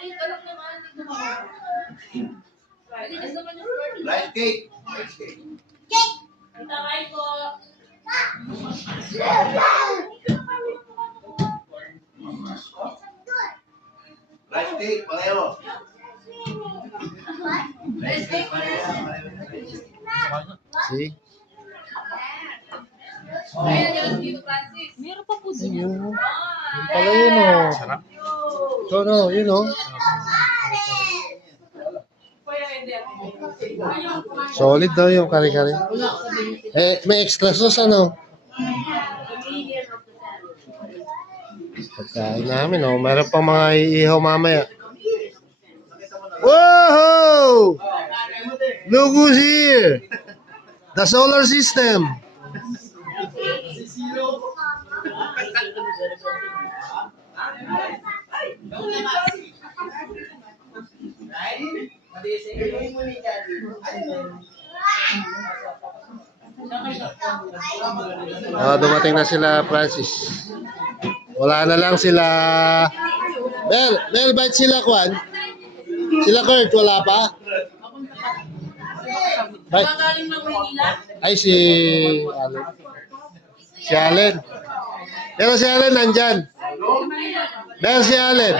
Rice cake. Taway ko. Rice cake, pareho. Rice cake. See? Meron pa po Ayun. dyan. Yun pala yun, oh. Sarap. So, no, yun, oh. Solid daw yung kare-kare. Eh, may extra sauce, ano? Pagkain namin, oh. Meron pang mga iihaw mamaya. Whoa! Look who's here! The solar system. Dumating na sila, Francis. Wala na lang sila. Bel, bait sila, Kwan? Sila Kurt, wala pa? Bait. Magaling ng Manila. Ay, si Allen. Si Allen. Pero si Allen nandyan. Pero si Allen.